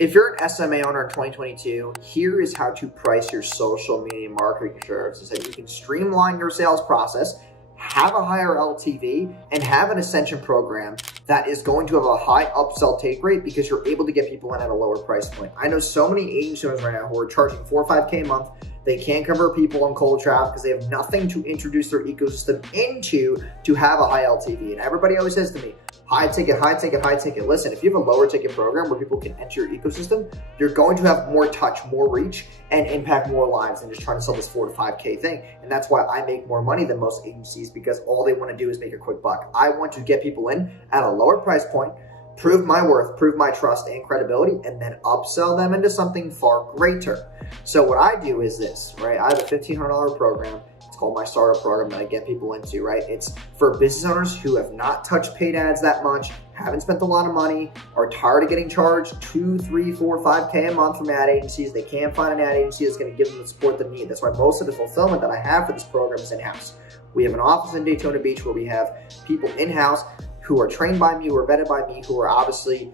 If you're an SMA owner in 2022, here is how to price your social media marketing services so that you can streamline your sales process, have a higher LTV, and have an ascension program that is going to have a high upsell take rate because you're able to get people in at a lower price point. I know so many agency owners right now who are charging $4 or $5K a month. They can't convert people on cold traffic because they have nothing to introduce their ecosystem into to have a high LTV. And everybody always says to me, high ticket, high ticket, high ticket. Listen, if you have a lower ticket program where people can enter your ecosystem, you're going to have more touch, more reach, and impact more lives than just trying to sell this $4 to $5K thing. And that's why I make more money than most agencies, because all they want to do is make a quick buck. I want to get people in at a lower price point, prove my worth, prove my trust and credibility, and then upsell them into something far greater. So what I do is this, right? I have a $1,500 program. It's called my startup program that I get people into, right? It's for business owners who have not touched paid ads that much, haven't spent a lot of money, are tired of getting charged $2, $3, $4, $5K a month from ad agencies. They can't find an ad agency that's going to give them the support they need. That's why most of the fulfillment that I have for this program is in-house. We have an office in Daytona Beach where we have people in-house who are trained by me, who are vetted by me, who are obviously,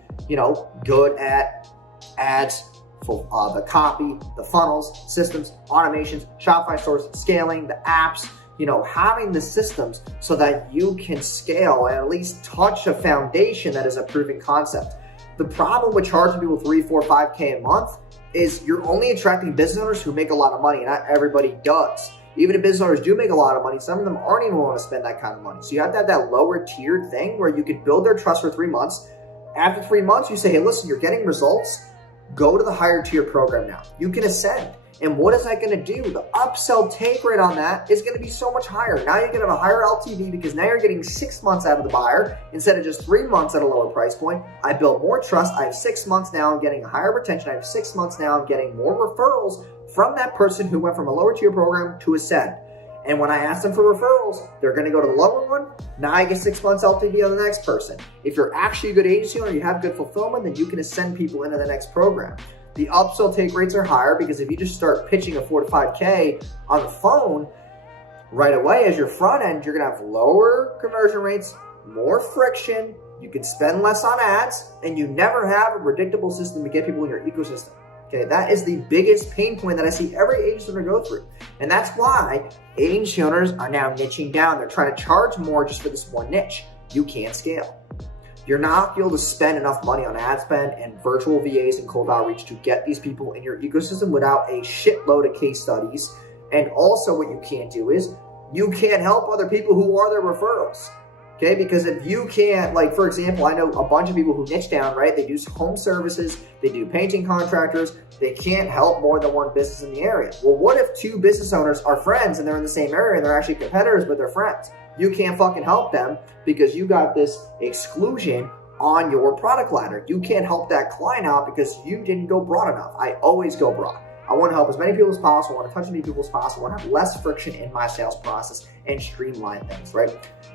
good at ads, the copy, the funnels, systems, automations, Shopify stores, scaling, the apps, having the systems so that you can scale and at least touch a foundation that is a proven concept. The problem with charging people $3, $4, $5K a month is you're only attracting business owners who make a lot of money, and not everybody does. Even if business owners do make a lot of money, some of them aren't even willing to spend that kind of money. So you have to have that lower tiered thing where you can build their trust for 3 months. After 3 months, you say, hey, listen, you're getting results. Go to the higher tier program now. You can ascend. And what is that going to do? The upsell take rate on that is going to be so much higher. Now you're going to have a higher LTV because now you're getting 6 months out of the buyer instead of just 3 months at a lower price point. I built more trust. I have 6 months now. I'm getting a higher retention. I have 6 months now. I'm getting more referrals from that person who went from a lower tier program to ascend. And when I ask them for referrals, they're going to go to the lower one. Now I get 6 months LTV on the next person. If you're actually a good agency owner, you have good fulfillment, then you can ascend people into the next program. The upsell take rates are higher because if you just start pitching a $4 to $5K on the phone right away as your front end, you're going to have lower conversion rates, more friction. You can spend less on ads, and you never have a predictable system to get people in your ecosystem. Okay, that is the biggest pain point that I see every agency owner go through. And that's why agency owners are now niching down. They're trying to charge more just for this one niche. You can't scale. You're not able to spend enough money on ad spend and virtual VAs and cold outreach to get these people in your ecosystem without a shitload of case studies. And also what you can't do is you can't help other people who are their referrals. Okay, because if you can't, like, for example, I know a bunch of people who niche down, right? They do home services, they do painting contractors, they can't help more than one business in the area. Well, what if 2 business owners are friends and they're in the same area and they're actually competitors, but they're friends? You can't fucking help them because you got this exclusion on your product ladder. You can't help that client out because you didn't go broad enough. I always go broad. I want to help as many people as possible. I want to touch as many people as possible. I want to have less friction in my sales process and streamline things, right?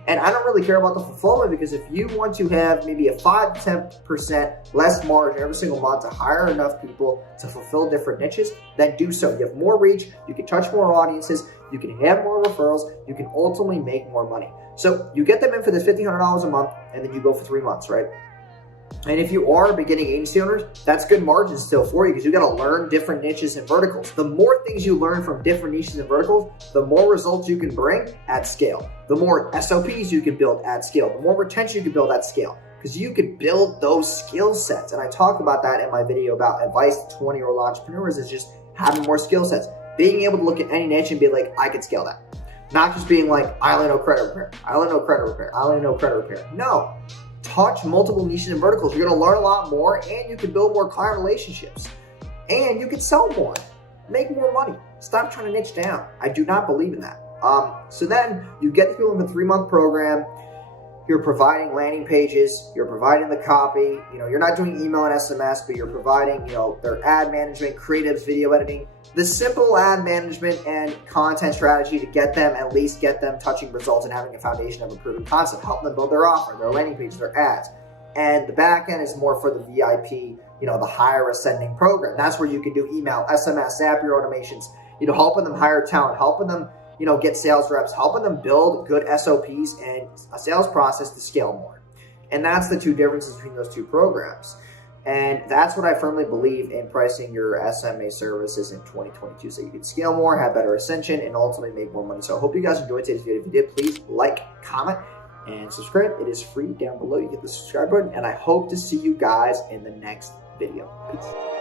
And I don't really care about the fulfillment because if you want to have maybe a 5 to 10% less margin every single month to hire enough people to fulfill different niches, then do so. You have more reach, you can touch more audiences, you can have more referrals, you can ultimately make more money. So you get them in for this $1,500 a month and then you go for 3 months, right? And if you are beginning agency owners, that's good margin still for you because you got to learn different niches and verticals. The more things you learn from different niches and verticals, the more results you can bring at scale. The more SOPs you can build at scale. The more retention you can build at scale because you can build those skill sets. And I talk about that in my video about advice to 20-year-old entrepreneurs is just having more skill sets. Being able to look at any niche and be like, I could scale that. Not just being like, I only know credit repair. I only know credit repair. I only know credit repair. No. Touch multiple niches and verticals. You're going to learn a lot more and you can build more client relationships and you can sell more, make more money. Stop trying to niche down. I do not believe in that. So then you get the people in the 3-month program. You're providing landing pages. You're providing the copy. You're not doing email and SMS, but you're providing, their ad management, creatives, video editing, the simple ad management and content strategy to at least get them touching results and having a foundation of a proven concept, helping them build their offer, their landing pages, their ads. And the back end is more for the VIP, the higher ascending program. That's where you can do email, SMS, Zapier automations, helping them hire talent, helping them, get sales reps, helping them build good SOPs and a sales process to scale more. And that's the 2 differences between those 2 programs. And that's what I firmly believe in pricing your SMMA services in 2022, so you can scale more, have better ascension, and ultimately make more money. So I hope you guys enjoyed today's video. If you did, please like, comment, and subscribe. It is free down below. You hit the subscribe button, and I hope to see you guys in the next video. Peace.